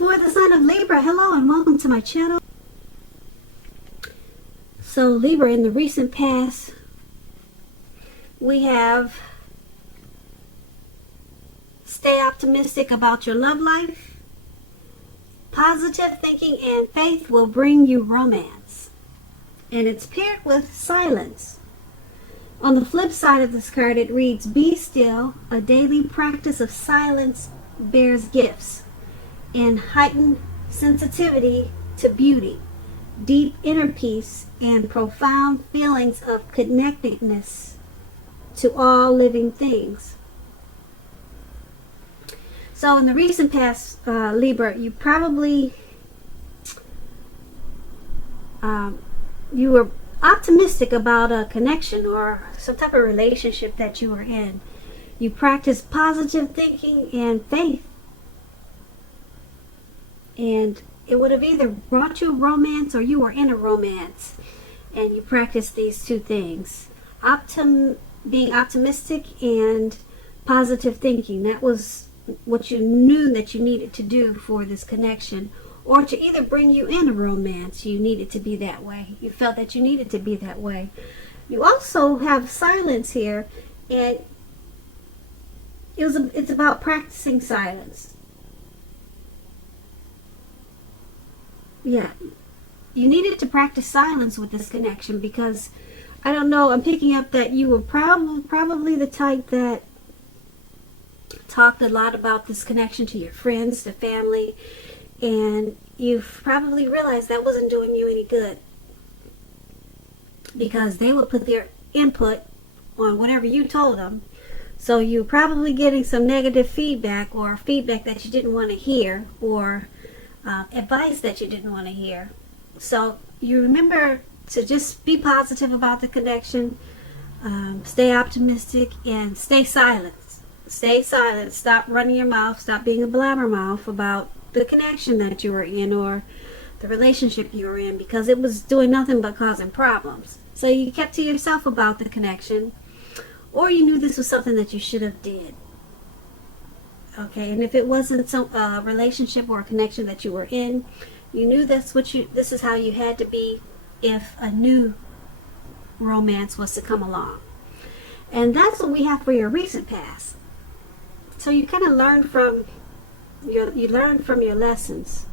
For the sign of Libra, hello and welcome to my channel. So Libra, in the recent past, we have stay optimistic about your love life. Positive thinking and faith will bring you romance. And it's paired with silence. On the flip side of this card, it reads, be still, a daily practice of silence bears gifts and heightened sensitivity to beauty, deep inner peace, and profound feelings of connectedness to all living things. So in the recent past, Libra, you probably you were optimistic about a connection or some type of relationship that you were in. You practiced positive thinking and faith. And it would have either brought you romance or you were in a romance. And you practiced these two things. Being optimistic and positive thinking. That was what you knew that you needed to do for this connection. Or to either bring you in a romance, you needed to be that way. You felt that you needed to be that way. You also have silence here. And it's about practicing silence. Yeah, you needed to practice silence with this connection because, I don't know, I'm picking up that you were probably the type that talked a lot about this connection to your friends, to family, and you've probably realized that wasn't doing you any good because they would put their input on whatever you told them. So you're probably getting some negative feedback or feedback that you didn't want to hear or advice that you didn't want to hear. So you remember to just be positive about the connection, stay optimistic, and stay silent. Stay silent. Stop running your mouth. Stop being a blabbermouth about the connection that you were in or the relationship you were in because it was doing nothing but causing problems. So you kept to yourself about the connection, or you knew this was something that you should have did. Okay, and if it wasn't some relationship or a connection that you were in, you knew this is how you had to be if a new romance was to come along. And that's what we have for your recent past. So you kind of learn from your lessons.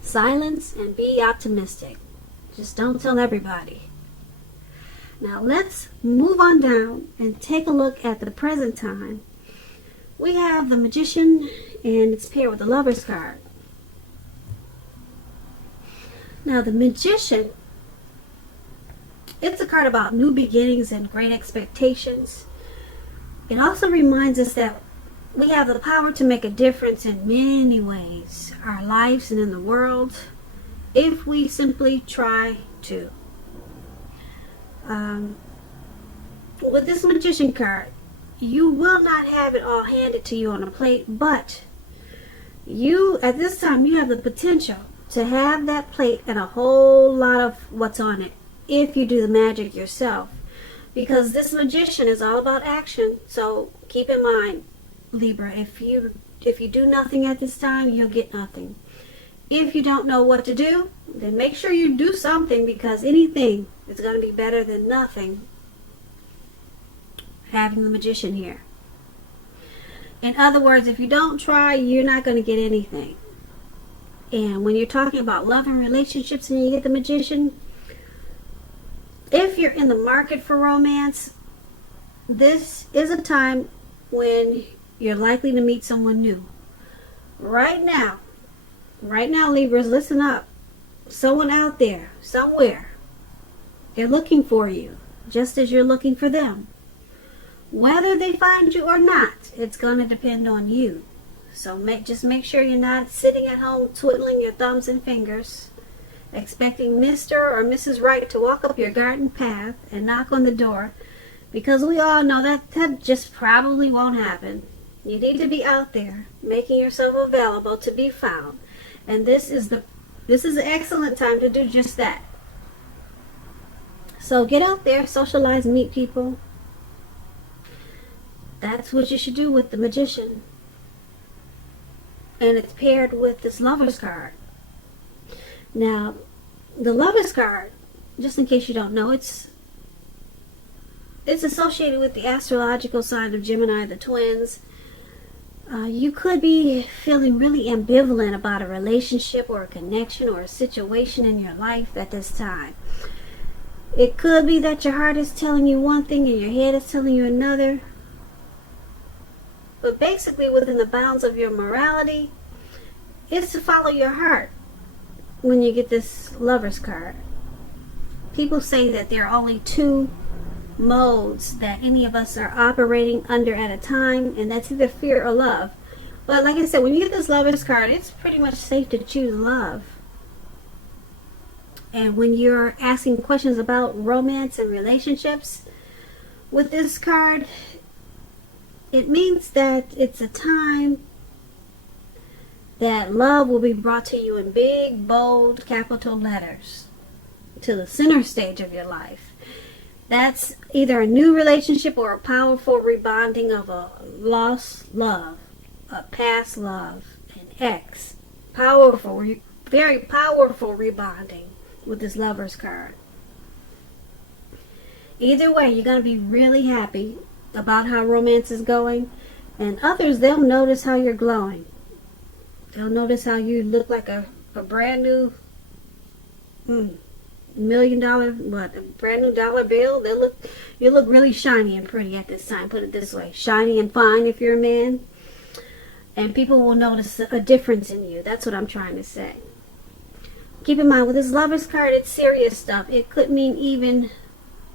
Silence and be optimistic. Just don't tell everybody. Now let's move on down and take a look at the present time. We have the Magician, and it's paired with the Lover's card. Now, the Magician, it's a card about new beginnings and great expectations. It also reminds us that we have the power to make a difference in many ways, our lives and in the world, if we simply try to. With this Magician card, you will not have it all handed to you on a plate, but you, at this time, you have the potential to have that plate and a whole lot of what's on it if you do the magic yourself. Because this Magician is all about action, so keep in mind, Libra, if you do nothing at this time, you'll get nothing. If you don't know what to do, then make sure you do something, because anything is going to be better than nothing. Having the Magician here. In other words, if you don't try, you're not going to get anything. And when you're talking about love and relationships and you get the Magician, if you're in the market for romance, this is a time when you're likely to meet someone new. Right now, Libras, listen up. Someone out there, somewhere, they're looking for you, just as you're looking for them. Whether they find you or not, it's going to depend on you. So just make sure you're not sitting at home twiddling your thumbs and fingers, expecting Mr. or Mrs. Right to walk up your garden path and knock on the door, because we all know that just probably won't happen. You need to be out there, making yourself available to be found. And this is an excellent time to do just that. So get out there, socialize, meet people. That's what you should do with the Magician. and it's paired with this Lovers card. Now, the Lovers card, just in case you don't know, it's associated with the astrological sign of Gemini, the twins. You could be feeling really ambivalent about a relationship or a connection or a situation in your life at this time. It could be that your heart is telling you one thing and your head is telling you another. But basically, within the bounds of your morality, it's to follow your heart when you get this Lovers card. People say that there are only two modes that any of us are operating under at a time, and that's either fear or love. But like I said, when you get this Lovers card, it's pretty much safe to choose love. And when you're asking questions about romance and relationships with this card, it means that it's a time that love will be brought to you in big, bold, capital letters to the center stage of your life. That's either a new relationship or a powerful rebonding of a lost love, a past love, an ex. Powerful, very powerful rebonding with this Lovers card. Either way, you're going to be really happy about how romance is going. And others, they'll notice how you're glowing. They'll notice how you look like a brand new $1 million, brand new dollar bill. You look really shiny and pretty at this time. Put it this way, shiny and fine if you're a man, and people will notice a difference in you. That's what I'm trying to say. Keep in mind, with this Lovers card, it's serious stuff. It could mean even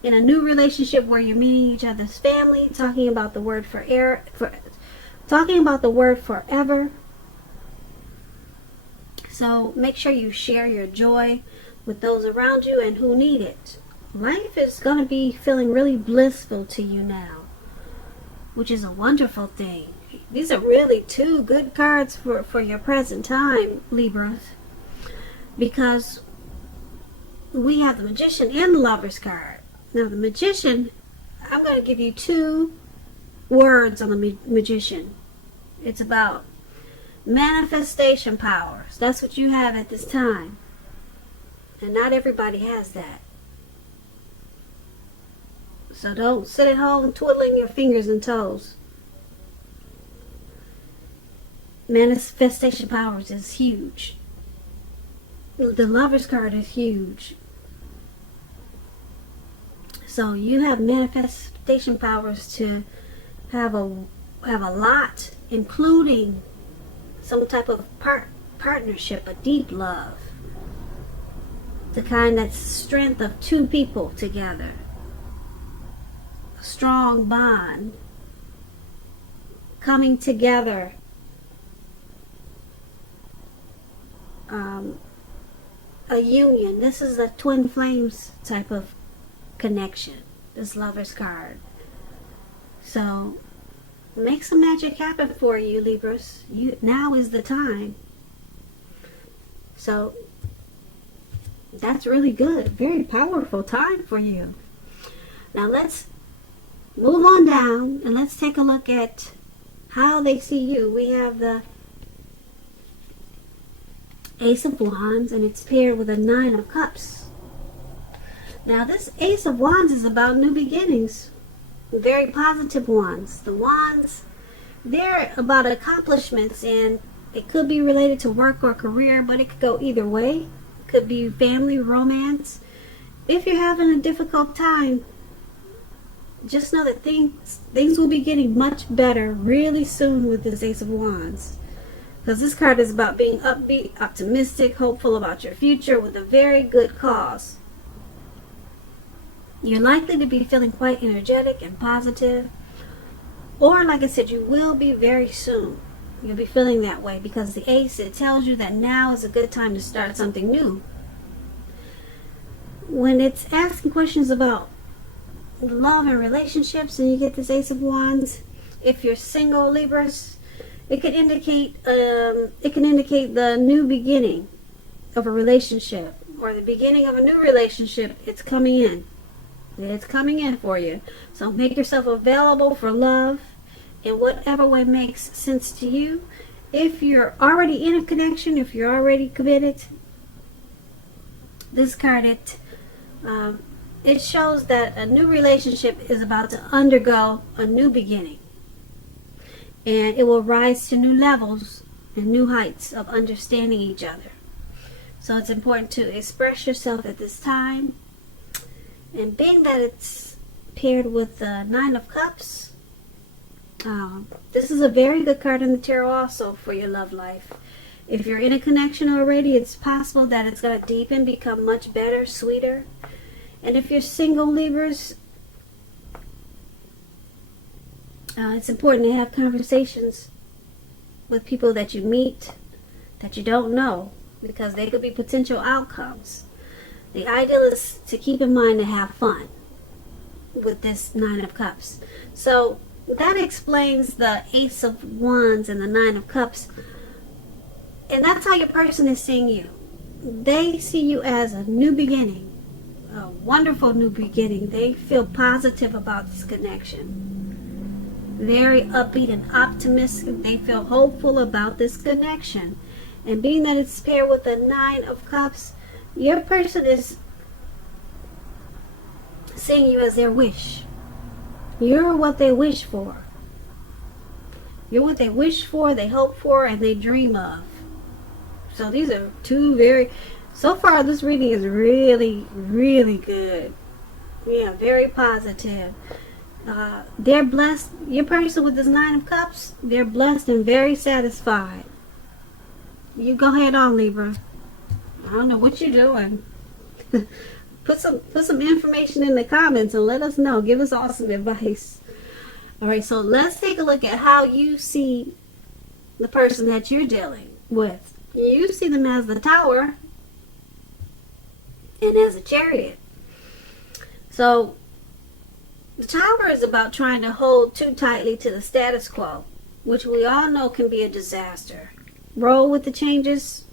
in a new relationship where you're meeting each other's family, talking about the word talking about the word forever. So make sure you share your joy with those around you and who need it. Life is going to be feeling really blissful to you now, which is a wonderful thing. These are really two good cards for your present time, Libras, because we have the Magician and the Lovers card. Now the Magician, I'm going to give you two words on the Magician. It's about manifestation powers. That's what you have at this time. And not everybody has that. So don't sit at home twiddling your fingers and toes. Manifestation powers is huge. The Lovers card is huge. So you have manifestation powers to have a lot, including some type of partnership, a deep love. The kind that's strength of two people together. A strong bond. Coming together. A union. This is a twin flames type of connection. This Lovers card. So make some magic happen for you, Libras. Now is the time. So that's really good. Very powerful time for you. Now let's move on down and let's take a look at how they see you. We have the Ace of Wands, and it's paired with a Nine of Cups. Now this Ace of Wands is about new beginnings. Very positive ones. The wands, they're about accomplishments, and it could be related to work or career, but it could go either way. It could be family, romance. If you're having a difficult time, just know that things will be getting much better really soon with this Ace of Wands. Because this card is about being upbeat, optimistic, hopeful about your future with a very good cause. You're likely to be feeling quite energetic and positive. Or, like I said, you will be very soon. You'll be feeling that way because the Ace, it tells you that now is a good time to start something new. When it's asking questions about love and relationships and you get this Ace of Wands, if you're single, Libras, it can indicate the new beginning of a relationship or the beginning of a new relationship. It's coming in. It's coming in for you. So make yourself available for love in whatever way makes sense to you. If you're already in a connection, if you're already committed, this card, it shows that a new relationship is about to undergo a new beginning. And it will rise to new levels and new heights of understanding each other. So it's important to express yourself at this time. And being that it's paired with the Nine of Cups, this is a very good card in the tarot also for your love life. If you're in a connection already, it's possible that it's going to deepen, become much better, sweeter. And if you're single, Libras, it's important to have conversations with people that you meet that you don't know, because they could be potential outcomes. The ideal is to keep in mind to have fun with this Nine of Cups. So that explains the Ace of Wands and the Nine of Cups. And that's how your person is seeing you. They see you as a new beginning, a wonderful new beginning. They feel positive about this connection. Very upbeat and optimistic. They feel hopeful about this connection. And being that it's paired with the Nine of Cups, your person is seeing you as their wish. You're what they wish for. You're what they wish for, they hope for, and they dream of. So these are two very... So far, this reading is really, really good. Yeah, very positive. They're blessed. Your person with this Nine of Cups, they're blessed and very satisfied. You go ahead on, Libra. I don't know what you're doing. Put some information in the comments and let us know. Give us all some advice. All right, so let's take a look at how you see the person that you're dealing with. You see them as the Tower and as a Chariot. So the Tower is about trying to hold too tightly to the status quo, which we all know can be a disaster. Roll with the changes.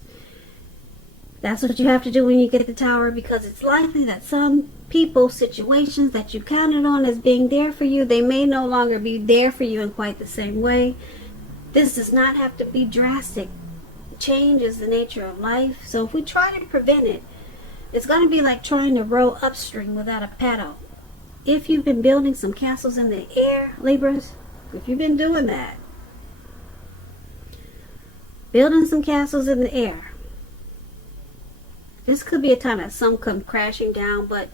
That's what you have to do when you get the Tower, because it's likely that some people, situations that you counted on as being there for you, they may no longer be there for you in quite the same way. This does not have to be drastic. Change is the nature of life. So if we try to prevent it, it's going to be like trying to row upstream without a paddle. If you've been building some castles in the air, Libras, if you've been doing that, building some castles in the air, this could be a time that some come crashing down, but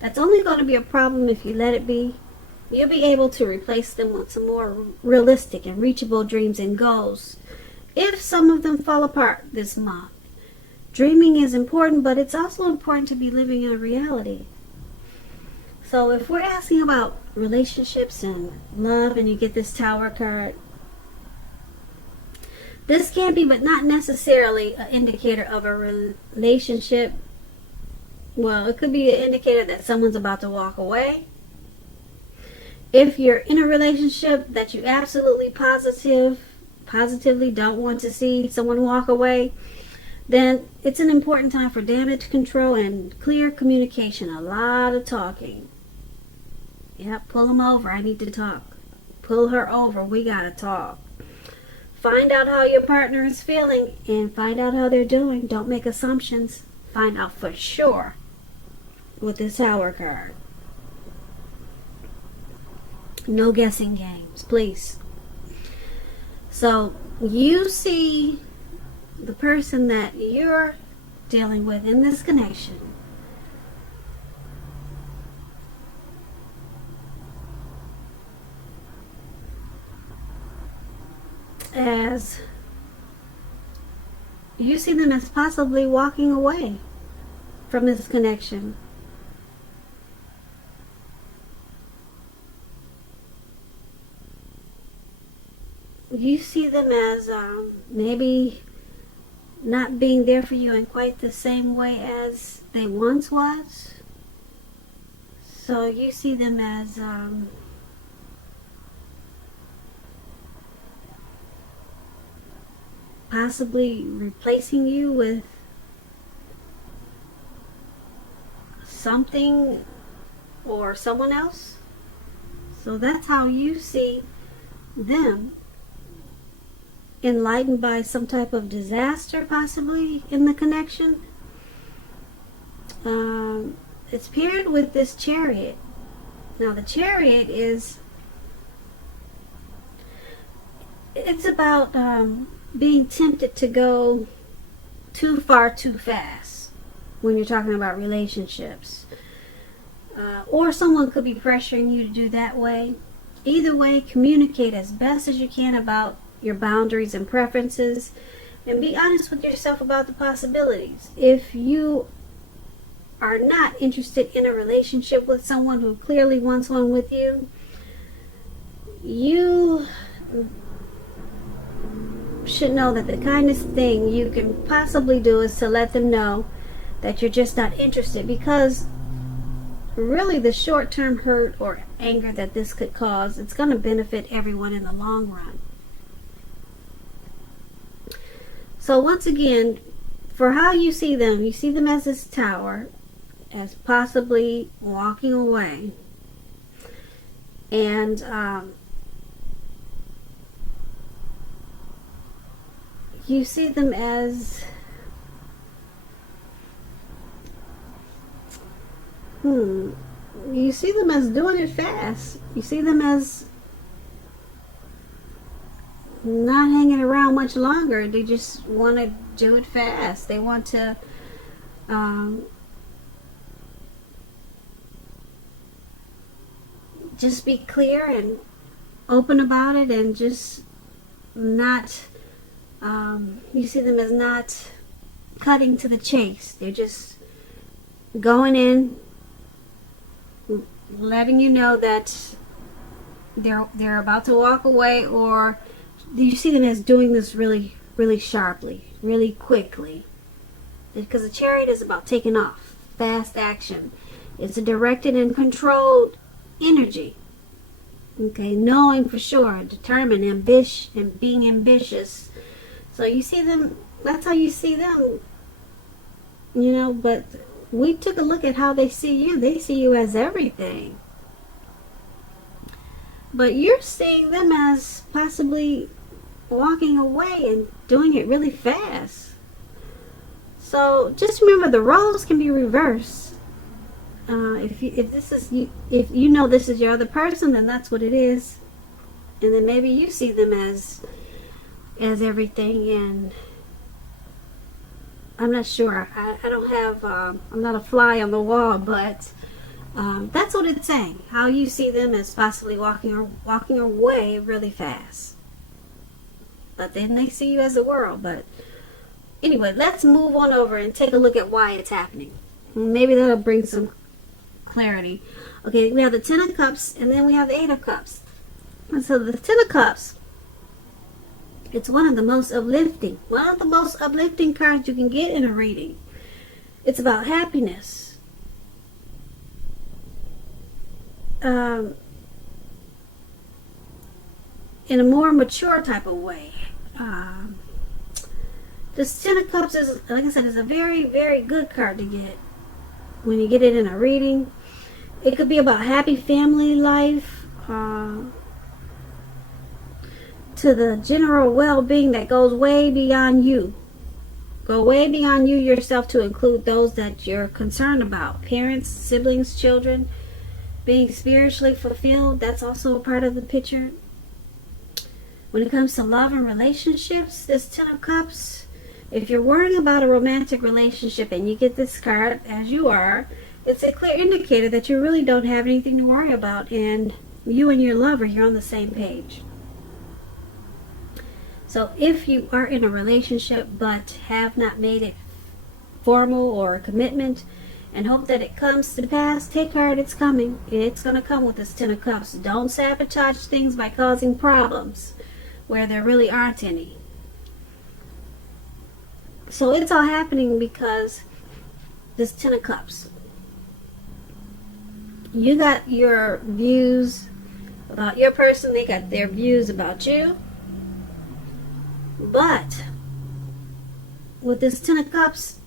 that's only going to be a problem if you let it be. You'll be able to replace them with some more realistic and reachable dreams and goals if some of them fall apart this month. Dreaming is important, but it's also important to be living in reality. So if we're asking about relationships and love and you get this Tower card, this can be, but not necessarily, an indicator of a relationship. Well, it could be an indicator that someone's about to walk away. If you're in a relationship that you absolutely positively don't want to see someone walk away, then it's an important time for damage control and clear communication. A lot of talking. Yep, pull them over. I need to talk. Pull her over. We gotta talk. Find out how your partner is feeling and find out how they're doing. Don't make assumptions. Find out for sure with this Tower card. No guessing games, please. So you see the person that you're dealing with in this connection as, you see them as possibly walking away from this connection. You see them as maybe not being there for you in quite the same way as they once was. So you see them as possibly replacing you with something or someone else. So that's how you see them. enlightened by some type of disaster possibly in the connection. It's paired with this Chariot. Now the Chariot is, it's about being tempted to go too far too fast when you're talking about relationships. Or someone could be pressuring you to do that way. Either way, communicate as best as you can about your boundaries and preferences, and be honest with yourself about the possibilities. If you are not interested in a relationship with someone who clearly wants one with you, you should know that the kindest thing you can possibly do is to let them know that you're just not interested, because really the short-term hurt or anger that this could cause, it's going to benefit everyone in the long run. So once again, for how you see them as this Tower, as possibly walking away, and you see them as you see them as doing it fast. You see them as not hanging around much longer. They just want to do it fast. They want to just be clear and open about it, and just not you see them as not cutting to the chase. They're just going in, letting you know that they're about to walk away, or you see them as doing this really, really sharply, really quickly. Because the Chariot is about taking off, fast action. It's a directed and controlled energy. Okay, knowing for sure, determined, and being ambitious. So you see them, that's how you see them, you know. But we took a look at how they see you. They see you as everything. But you're seeing them as possibly walking away and doing it really fast. So just remember, the roles can be reversed. If you know this is your other person, then that's what it is. And then maybe you see them as everything, and I'm not sure. I don't have, I'm not a fly on the wall, but that's what it's saying. How you see them as possibly walking away really fast. But then they see you as a world. But anyway, let's move on over and take a look at why it's happening. Maybe that'll bring some clarity. Okay, we have the Ten of Cups, and then we have the Eight of Cups. And so the Ten of Cups, it's one of the most uplifting cards you can get in a reading. It's about happiness. In a more mature type of way. This Ten of Cups is, like I said, is a very, very good card to get when you get it in a reading. It could be about happy family life, to the general well-being that goes way beyond you. Go way beyond you yourself to include those that you're concerned about. Parents, siblings, children. Being spiritually fulfilled, that's also a part of the picture. When it comes to love and relationships, this Ten of Cups, if you're worrying about a romantic relationship and you get this card, as you are, it's a clear indicator that you really don't have anything to worry about, and you and your lover, you're on the same page. So if you are in a relationship but have not made it formal or a commitment, and hope that it comes to pass, take heart, it's coming. It's going to come with this Ten of Cups. Don't sabotage things by causing problems where there really aren't any. So it's all happening because this Ten of Cups. You got your views about your person, they got their views about you. But with this Ten of Cups,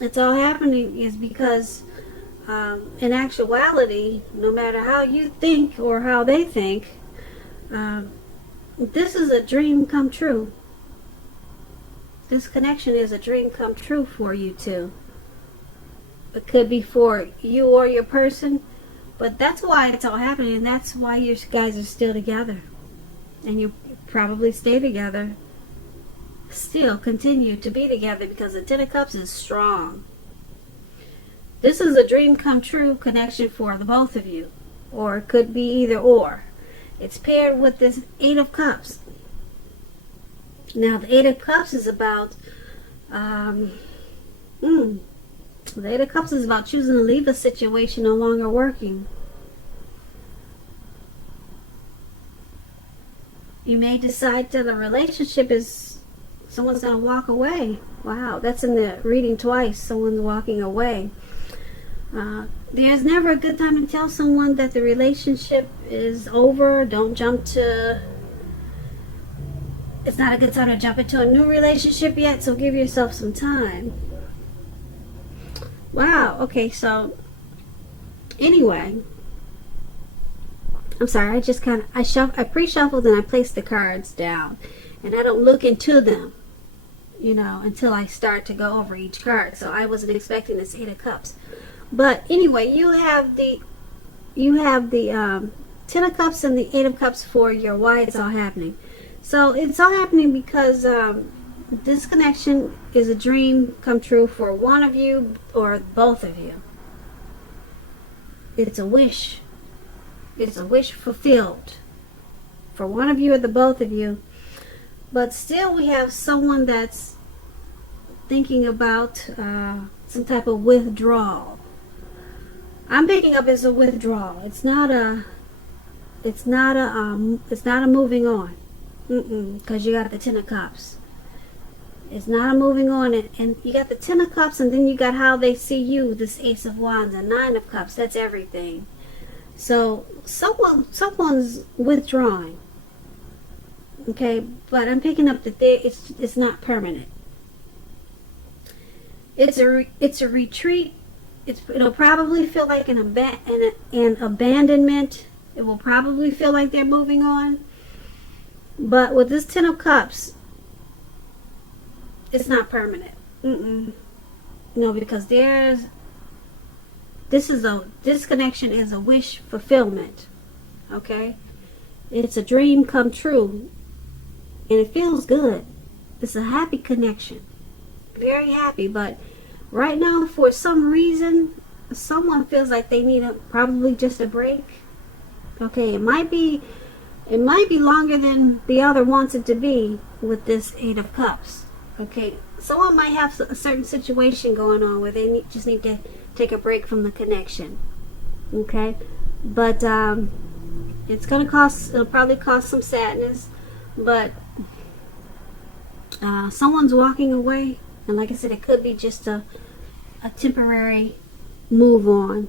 it's all happening is because in actuality, no matter how you think or how they think, this is a dream come true. This connection is a dream come true for you too. It could be for you or your person, but that's why it's all happening. And that's why you guys are still together, and you probably stay together. Still continue to be together because the Ten of Cups is strong. This is a dream come true connection for the both of you, or it could be either or. It's paired with this Eight of Cups. Now the Eight of Cups is about the Eight of Cups is about choosing to leave a situation no longer working. You may decide that a relationship is someone's going to walk away. Wow, that's in the reading twice. Someone's walking away. There's never a good time to tell someone that the relationship is over. Don't jump to... It's not a good time to jump into a new relationship yet, so give yourself some time. Wow, okay, so... Anyway... I'm sorry, I pre-shuffled and I placed the cards down. And I don't look into them, until I start to go over each card. So I wasn't expecting this Eight of Cups. But anyway, you have the Ten of Cups and the Eight of Cups for your why it's all happening. So it's all happening because this connection is a dream come true for one of you or both of you. It's a wish. It's a wish fulfilled for one of you or the both of you. But still we have someone that's thinking about some type of withdrawal. I'm picking up as a withdrawal. It's not a moving on. Because you got the Ten of Cups. It's not a moving on, and you got the Ten of Cups, and then you got how they see you, this Ace of Wands and Nine of Cups. That's everything. So someone's withdrawing. Okay, but I'm picking up that it's not permanent. It's a retreat. It'll probably feel like an abandonment. It will probably feel like they're moving on. But with this Ten of Cups, it's not permanent. No, because this connection is a wish fulfillment. Okay, it's a dream come true, and it feels good. It's a happy connection, very happy. But right now, for some reason, someone feels like they need probably just a break. Okay, it might be longer than the other wants it to be with this Eight of Cups. Okay, someone might have a certain situation going on where they just need to take a break from the connection. Okay, but it'll probably cause some sadness, but someone's walking away, and like I said, it could be just a temporary move on.